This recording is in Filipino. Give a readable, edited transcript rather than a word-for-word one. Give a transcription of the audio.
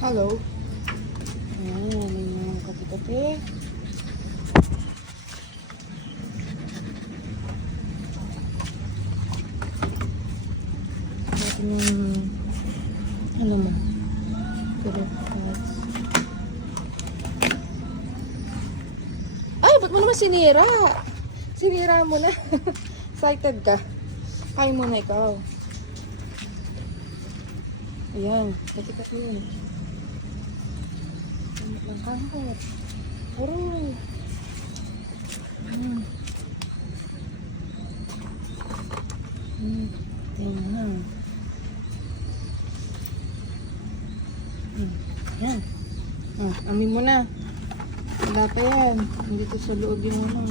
Hello. Ayan, yung kape-kape. Ito yung, ano mo? Ay, ba't mo naman sinira? Sinira mo na. Excited ka. Kain mo na ikaw. Ayan, kape-kape yun. Ang kamot. Aroy. Tingnan na. Yan. Amin mo na. Wala pa yan. Dito sa loob yung ano.